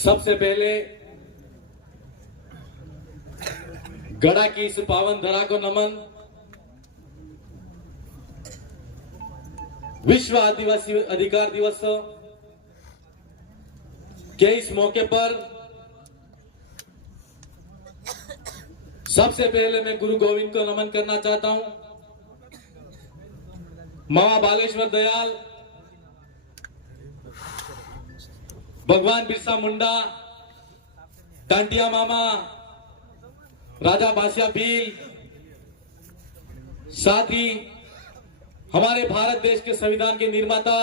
सबसे पहले गढ़ा की इस पावन धरा को नमन। विश्व आदिवासी अधिकार दिवस के इस मौके पर सबसे पहले मैं गुरु गोविंद को नमन करना चाहता हूं। मां बालेश्वर दयाल, भगवान बिरसा मुंडा, टांटिया मामा, राजा बासिया भील, साथ ही हमारे भारत देश के संविधान के निर्माता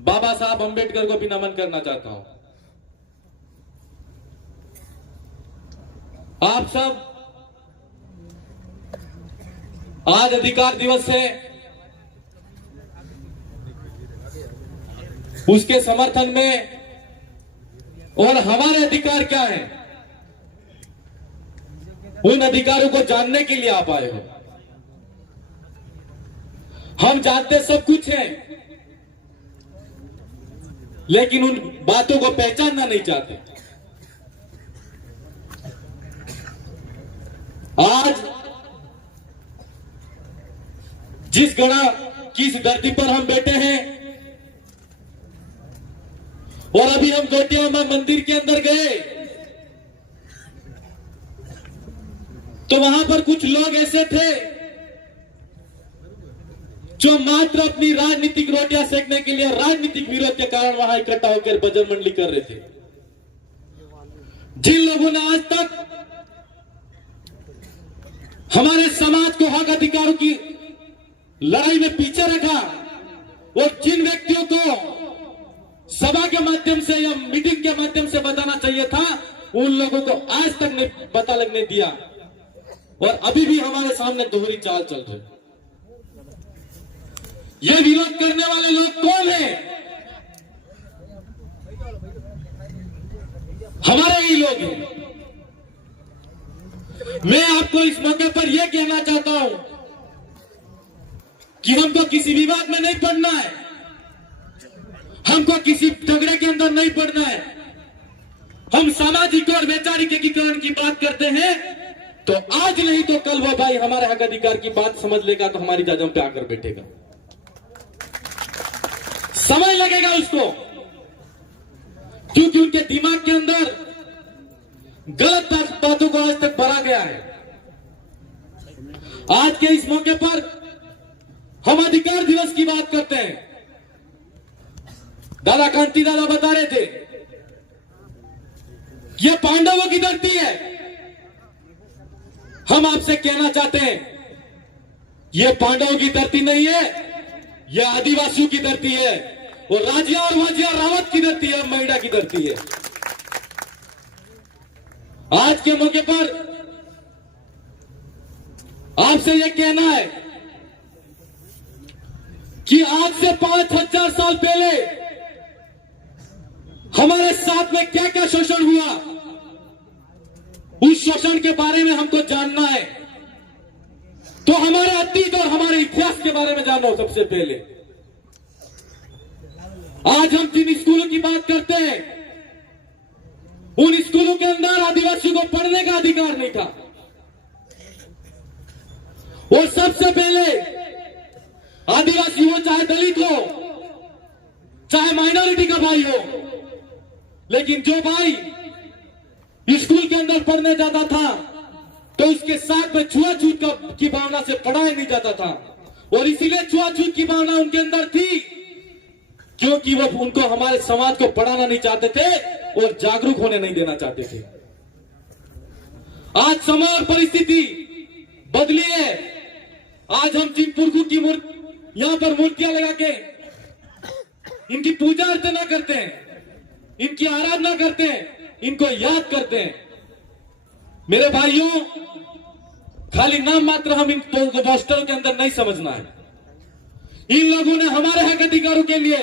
बाबा साहब अंबेडकर को भी नमन करना चाहता हूं। आप सब आज अधिकार दिवस है, उसके समर्थन में और हमारे अधिकार क्या है उन अधिकारों को जानने के लिए आप आए हो। हम जानते सब कुछ है, लेकिन उन बातों को पहचानना नहीं चाहते। आज जिस गढ़ा की इस धरती पर हम बैठे हैं और अभी हम गोटिया मां मंदिर के अंदर गए तो वहां पर कुछ लोग ऐसे थे जो मात्र अपनी राजनीतिक रोटियां सेकने के लिए राजनीतिक विरोध के कारण वहां इकट्ठा होकर भजन मंडली कर रहे थे। जिन लोगों ने आज तक हमारे समाज को हक अधिकारों की लड़ाई में पीछे रखा और जिन व्यक्तियों को सभा के माध्यम से या मीटिंग के माध्यम से बताना चाहिए था, उन लोगों को आज तक नहीं पता लगने दिया और अभी भी हमारे सामने दोहरी चाल चल रही। ये विरोध करने वाले लोग कौन हैं? हमारे ही लोग हैं। मैं आपको इस मौके पर यह कहना चाहता हूं कि हमको किसी विवाद में नहीं पड़ना है, हमको किसी झगड़े के अंदर नहीं पड़ना है। हम सामाजिक और वैचारिक एकीकरण की बात करते हैं तो आज नहीं तो कल वो भाई हमारे हक अधिकार की बात समझ लेगा तो हमारी जाजम पे आकर बैठेगा। समय लगेगा उसको, क्योंकि उनके दिमाग के अंदर गलत बातों को आज तक भरा गया है। आज के इस मौके पर हम अधिकार दिवस की बात करते हैं। दादा कांति दादा बता रहे थे यह पांडवों की धरती है। हम आपसे कहना चाहते हैं यह पांडवों की धरती नहीं है, यह आदिवासियों की धरती है और राजिया और वाजिया रावत की धरती है, महिला की धरती है। आज के मौके पर आपसे यह कहना है कि आज से 5000 साल पहले हमारे साथ में क्या क्या शोषण हुआ, उस शोषण के बारे में हमको जानना है। तो हमारे अतीत और हमारे इतिहास के बारे में जानो सबसे पहले। आज हम जिन स्कूलों की बात करते हैं उन स्कूलों के अंदर आदिवासियों को पढ़ने का अधिकार नहीं था। और सबसे पहले आदिवासी हो, चाहे दलित हो, चाहे माइनॉरिटी का भाई हो, लेकिन जो भाई स्कूल के अंदर पढ़ने जाता था तो उसके साथ में छुआछूत की भावना से पढ़ाया नहीं जाता था। और इसीलिए छुआछूत की भावना उनके अंदर थी क्योंकि वो उनको हमारे समाज को पढ़ाना नहीं चाहते थे और जागरूक होने नहीं देना चाहते थे। आज समय और परिस्थिति बदली है। आज हम जिन पुरखों की यहां पर मूर्तियां लगा के इनकी पूजा अर्चना करते हैं, इनकी आराधना करते हैं, इनको याद करते हैं। मेरे भाइयों, खाली नाम मात्र हम इन पोस्टरों के अंदर नहीं समझना है। इन लोगों ने हमारे हक अधिकारों के लिए,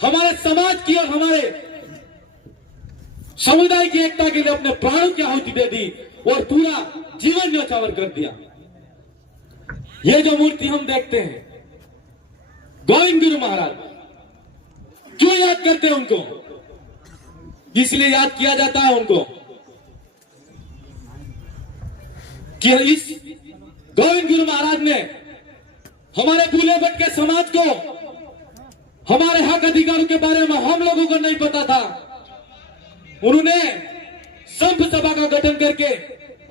हमारे समाज की और हमारे समुदाय की एकता के लिए अपने प्राणों की आहुति दे दी और पूरा जीवन न्यौछावर कर दिया। ये जो मूर्ति हम देखते हैं गोविंद गुरु महाराज, क्यों याद करते हैं उनको? इसलिए याद किया जाता है उनको कि इस गोविंद गुरु महाराज ने हमारे भूले भटके समाज को, हमारे हक अधिकारों के बारे में हम लोगों को नहीं पता था। उन्होंने संघ सभा का गठन करके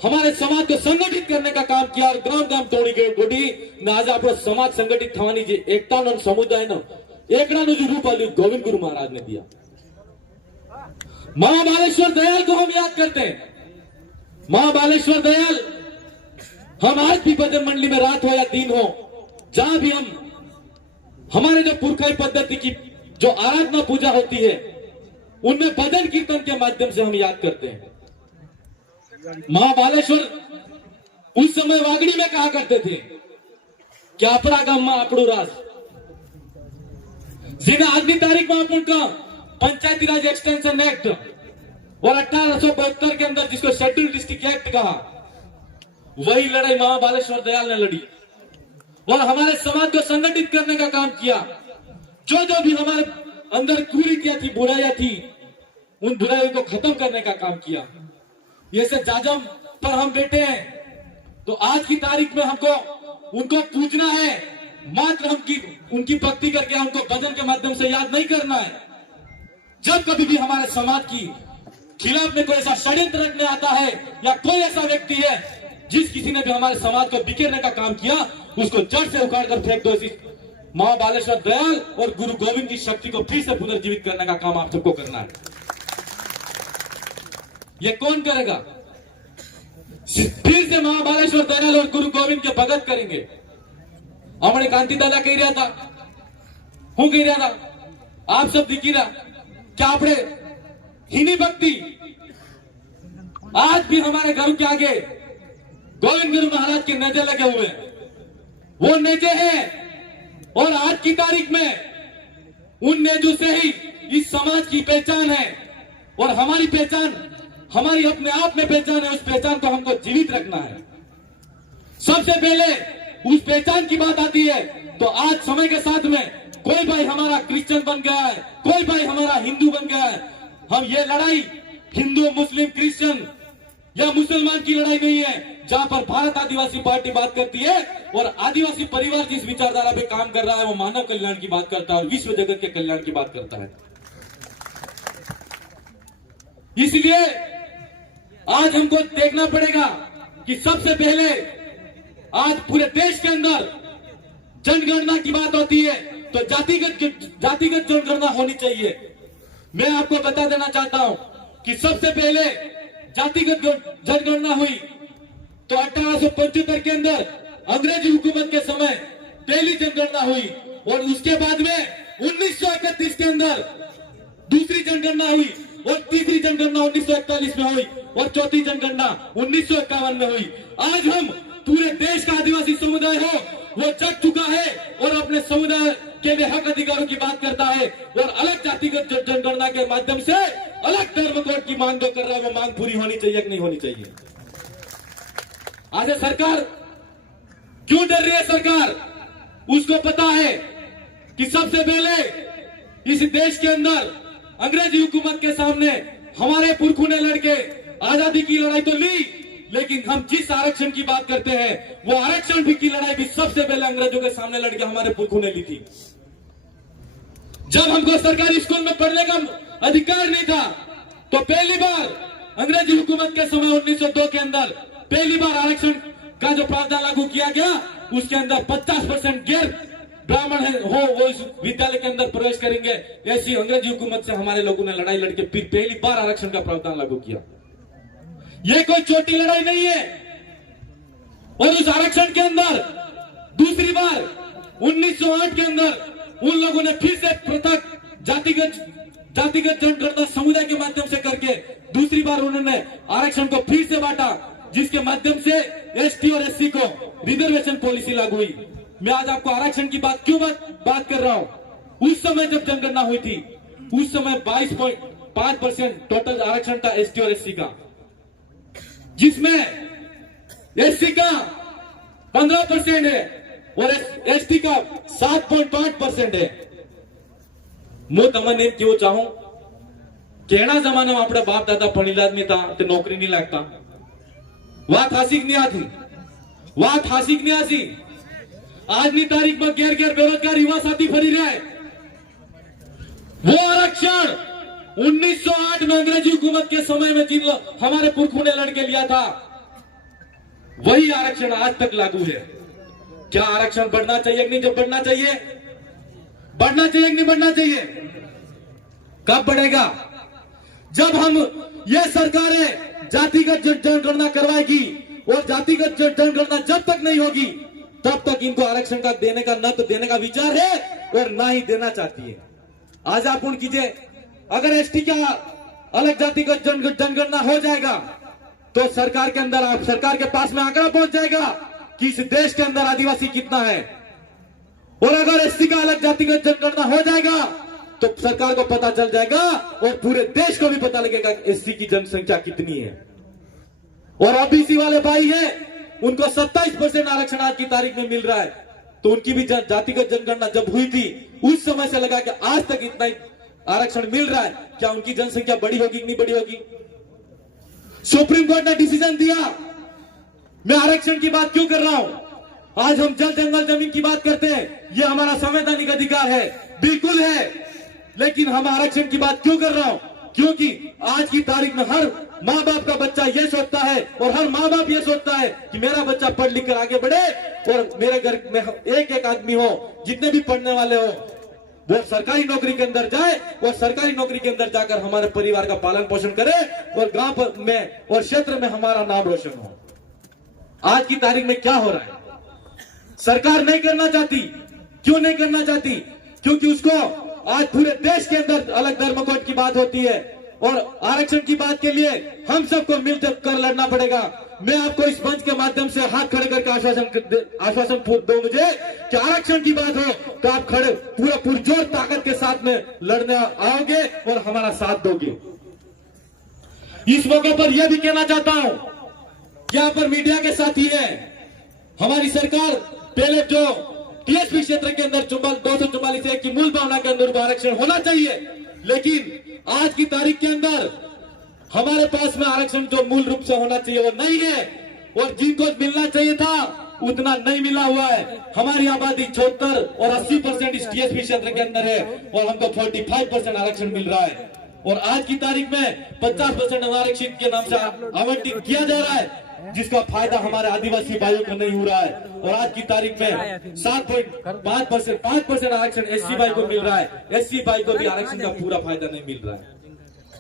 हमारे समाज को संगठित करने का काम किया और ग्राम ग्राम तोड़ी गई गोडी न आज आप समाज संगठित थवानी जे एकता नो समुदाय नो एकड़ा नो जो रूप आल्યું गोविंद गुरु महाराज ने दिया। महाबालेश्वर दयाल को हम याद करते हैं। महाबालेश्वर दयाल, हम आज भी भजन मंडली में रात हो या दिन हो, जहां भी हम हमारे जो पुरखाई पद्धति की जो आराधना पूजा होती है उनमें भजन कीर्तन के माध्यम से हम याद करते हैं। महाबालेश्वर उस समय वागड़ी में कहा करते थे कि अपरा गाम में आपड़ू राज। जिन्हें आज की तारीख में अपन का पंचायती राज एक्सटेंशन एक्ट और 1872 के अंदर जिसको शेड्यूल डिस्ट्रिक्ट एक्ट कहा, वही लड़ाई महाबालेश्वर दयाल ने लड़ी और हमारे समाज को संगठित करने का काम किया। जो जो भी हमारे अंदर कुरीतियां थी, बुराइयां थी, उन बुराइयों को खत्म करने का काम किया। ये से जाजम पर हम बैठे हैं तो आज की तारीख में हमको उनको पूजना है, मात्र उनकी भक्ति करके हमको भजन के माध्यम से याद नहीं करना है। जब कभी भी हमारे समाज की खिलाफ में कोई ऐसा षड्यंत्र रखने आता है या कोई ऐसा व्यक्ति है जिस किसी ने भी हमारे समाज को बिखेरने का काम किया, उसको जड़ से उखाड़ कर फेंक दो। इसी महाबालेश्वर दयाल और गुरु गोविंद की शक्ति को फिर से पुनर्जीवित करने का काम आप सबको करना है। ये कौन करेगा? फिर से महाबालेश्वर दयाल और गुरु गोविंद के भगत करेंगे। हमारे कांति दादा कह रहा था, हूं कह रहा था, आप सब दिखी रहा क्या आपने हिनी भक्ति आज भी हमारे घर के आगे गोविंद गुरु महाराज के नेजे लगे हुए हैं। वो नेजे हैं और आज की तारीख में उन नेजों से ही इस समाज की पहचान है और हमारी पहचान, हमारी अपने आप में पहचान है। उस पहचान को हमको जीवित रखना है। सबसे पहले उस पहचान की बात आती है तो आज समय के साथ में कोई भाई हमारा क्रिश्चियन बन गया है, कोई भाई हमारा हिंदू बन गया है। हम ये लड़ाई हिंदू मुस्लिम क्रिश्चियन या मुसलमान की लड़ाई नहीं है। जहां पर भारत आदिवासी पार्टी बात करती है और आदिवासी परिवार जिस विचारधारा पे काम कर रहा है वो मानव कल्याण की बात करता है और विश्व जगत के कल्याण की बात करता है। इसलिए आज हमको देखना पड़ेगा कि सबसे पहले आज पूरे देश के अंदर जनगणना की बात होती है तो जातिगत जनगणना होनी चाहिए। मैं आपको बता देना चाहता हूं कि सबसे पहले जातिगत जनगणना हुई तो 1875 के अंदर अंग्रेजी हुकूमत के समय पहली जनगणना हुई और उसके बाद में 1931 के अंदर दूसरी जनगणना हुई और तीसरी जनगणना 1941 में हुई और चौथी जनगणना 1951 में हुई। आज हम पूरे देश का आदिवासी समुदाय हो वो जग चुका है और अपने समुदाय के लिए हक अधिकारों की बात करता है और अलग जातिगत जनगणना के माध्यम से अलग धर्म कोड की मांग जो कर रहा है वो मांग पूरी होनी चाहिए कि नहीं होनी चाहिए। आज सरकार क्यों डर रही है? सरकार उसको पता है कि सबसे पहले इस देश के अंदर अंग्रेजी हुकूमत के सामने हमारे पुरखों ने लड़के आजादी की लड़ाई तो ली, लेकिन हम जिस आरक्षण की बात करते हैं वो आरक्षण भी की लड़ाई भी सबसे पहले अंग्रेजों के सामने लड़के हमारे पुरखों ने ली थी। जब हमको सरकारी स्कूल में पढ़ने का अधिकार नहीं था तो पहली बार अंग्रेजी हुकूमत के समय 1902 के अंदर पहली बार आरक्षण का जो प्रावधान लागू किया गया उसके अंदर 50% गैर ब्राह्मण हो वो इस विद्यालय के अंदर प्रवेश करेंगे। ऐसी अंग्रेजी हुकूमत से हमारे लोगों ने लड़ाई लड़के फिर पहली बार आरक्षण का प्रावधान लागू किया। ये कोई छोटी लड़ाई नहीं है। और उस आरक्षण के अंदर दूसरी बार 1908 के अंदर उन लोगों ने फिर से पृथक जातिगत जनगणना समुदाय के माध्यम से करके दूसरी बार उन्होंने आरक्षण को फिर से बांटा, जिसके माध्यम से एसटी और एससी को रिजर्वेशन पॉलिसी लागू हुई। मैं आज आपको आरक्षण की बात क्यों बात कर रहा हूं? उस समय जब जनगणना हुई थी उस समय 22.5% टोटल आरक्षण था एसटी और एससी का, जिसमें एससी का 15% है और एसटी का 7.5% है। मैं તમને કેવું ચાહું કેના જમાનામાં આપણા બાપ દાદા ભણેલા જ નતા તે નોકરી નહીં લાગતા વાત હાસી કે નહીં આથી વાત હાસી કે નહીં આસી આજની તારીખમાં ઘેર ઘેર बेरोजगार युवा साथी फरी रहा है वो आरक्षण 1908 में अंग्रेजी हुकूमत के समय में जिन हमारे पुरखों ने लड़के लिया था वही आरक्षण आज तक लागू है। क्या आरक्षण बढ़ना चाहिए कि नहीं? जब बढ़ना चाहिए कि नहीं बढ़ना चाहिए? कब बढ़ेगा? जब हम ये सरकारें जातिगत जनगणना करवाएगी और जातिगत जनगणना जब तक नहीं होगी तब तक इनको आरक्षण का देने का न तो देने का विचार है और ना ही देना चाहती है। आज आप उन कीजिए, अगर एसटी का अलग जातिगत जनगणना हो जाएगा तो सरकार के अंदर आप सरकार के पास में आंकड़ा पहुंच जाएगा कि इस देश के अंदर आदिवासी कितना है। और अगर एसटी का अलग जातिगत जनगणना हो जाएगा तो सरकार को पता चल जाएगा और पूरे देश को भी पता लगेगा कि एसटी की जनसंख्या कितनी है। और ओबीसी वाले भाई हैं, उनको 27% आरक्षण आज की तारीख में मिल रहा है, तो उनकी भी जातिगत जनगणना जब हुई थी उस समय से लगा कि आज तक इतना ही आरक्षण मिल रहा है, क्या उनकी जनसंख्या बड़ी होगी कि नहीं बड़ी होगी? सुप्रीम कोर्ट ने डिसीजन दिया। मैं आरक्षण की बात क्यों कर रहा हूं? आज हम जल जंगल जमीन की बात करते हैं, ये हमारा संवैधानिक अधिकार है, बिल्कुल है, लेकिन हम आरक्षण की बात क्यों कर रहा हूं? क्योंकि आज की तारीख में हर माँ बाप का बच्चा ये सोचता है और हर माँ बाप ये सोचता है कि मेरा बच्चा पढ़ लिख कर आगे बढ़े और मेरे घर में एक एक आदमी हो, जितने भी पढ़ने वाले हो वो सरकारी नौकरी के अंदर जाए और सरकारी नौकरी के अंदर जाकर हमारे परिवार का पालन पोषण करे और गांव में और क्षेत्र में हमारा नाम रोशन हो। आज की तारीख में क्या हो रहा है? सरकार नहीं करना चाहती। क्यों नहीं करना चाहती? क्योंकि उसको आज पूरे देश के अंदर अलग धर्म कोड की बात होती है और आरक्षण की बात के लिए हम सबको मिलकर कर लड़ना पड़ेगा। मैं आपको इस मंच के माध्यम से हाथ खड़े करके आश्वासन दो मुझे कि आरक्षण की बात हो तो आप खड़े पूरा पुरजोर ताकत के साथ में लड़ने आओगे और हमारा साथ दोगे। इस मौके पर यह भी कहना चाहता हूं कि यहाँ पर मीडिया के साथी है, हमारी सरकार पहले जो टीएसपी क्षेत्र के अंदर 244 की मूल भावना के अंदर आरक्षण होना चाहिए, लेकिन आज की तारीख के अंदर हमारे पास में आरक्षण जो मूल रूप से होना चाहिए वो नहीं है और जिनको मिलना चाहिए था उतना नहीं मिला हुआ है। हमारी आबादी 76 और 80% इस टीएसपी क्षेत्र के अंदर है और हमको 45% आरक्षण मिल रहा है और आज की तारीख में 50% आरक्षित के नाम से आवंटित किया जा रहा है, जिसका फायदा हमारे आदिवासी भाइयों को नहीं हो रहा है। और आज की तारीख में 5% आरक्षण एससी भाई को मिल रहा है, एससी भाई को भी आरक्षण का पूरा फायदा नहीं मिल रहा है।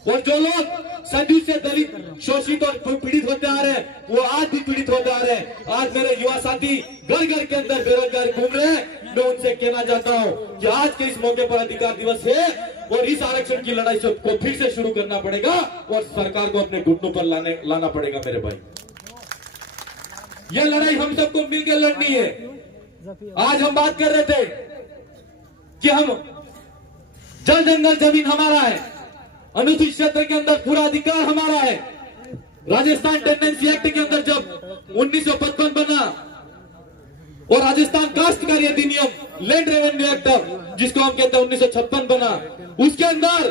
और जो लोग सदी से दलित शोषित और पीड़ित होते आ रहे हैं वो आज भी पीड़ित होते आ रहे हैं। आज मेरे युवा साथी घर घर के अंदर बेरोजगार घूम रहे हैं। मैं उनसे कहना चाहता हूं कि आज के इस मौके पर अधिकार दिवस है और इस आरक्षण की लड़ाई को फिर से शुरू करना पड़ेगा और सरकार को अपने घुटनों पर लाना पड़ेगा। मेरे भाई, यह लड़ाई हम सबको मिलकर लड़नी है। आज हम बात कर रहे थे कि हम जल जंगल जमीन हमारा है, अनुसूचित क्षेत्र के अंदर पूरा अधिकार हमारा है। राजस्थान टेंडेंसी एक्ट के अंदर जब 1955 बना और राजस्थान काश्तकारी अधिनियम लैंड रेवेन्यू एक्ट जिसको हम कहते हैं 1956 बना, उसके अंदर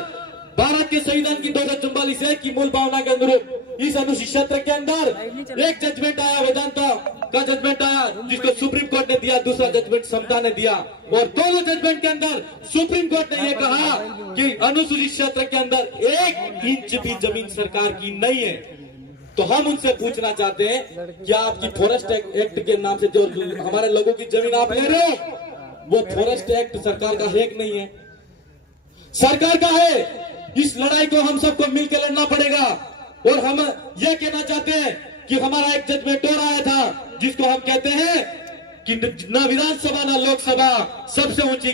भारत के संविधान की 244 है की मूल भावना के अनुरूप इस अनुसूचित क्षेत्र के अंदर एक जजमेंट आया, वेदांता का जजमेंट आया जिसको सुप्रीम कोर्ट ने दिया, दूसरा जजमेंट समता ने दिया और दोनों जजमेंट के अंदर सुप्रीम कोर्ट ने यह कहा कि अनुसूचित क्षेत्र के अंदर 1 इंच भी जमीन सरकार की नहीं है। तो हम उनसे पूछना चाहते हैं कि आपकी फॉरेस्ट एक्ट के नाम से जो हमारे लोगों की जमीन आप ले रहे हो वो फॉरेस्ट एक्ट सरकार का है कि नहीं है? सरकार का है। इस लड़ाई को हम सबको मिलकर लड़ना पड़ेगा और हम यह कहना चाहते हैं कि हमारा एक जजमेंट और आया था जिसको हम कहते हैं कि न विधानसभा न लोकसभा सबसे ऊंची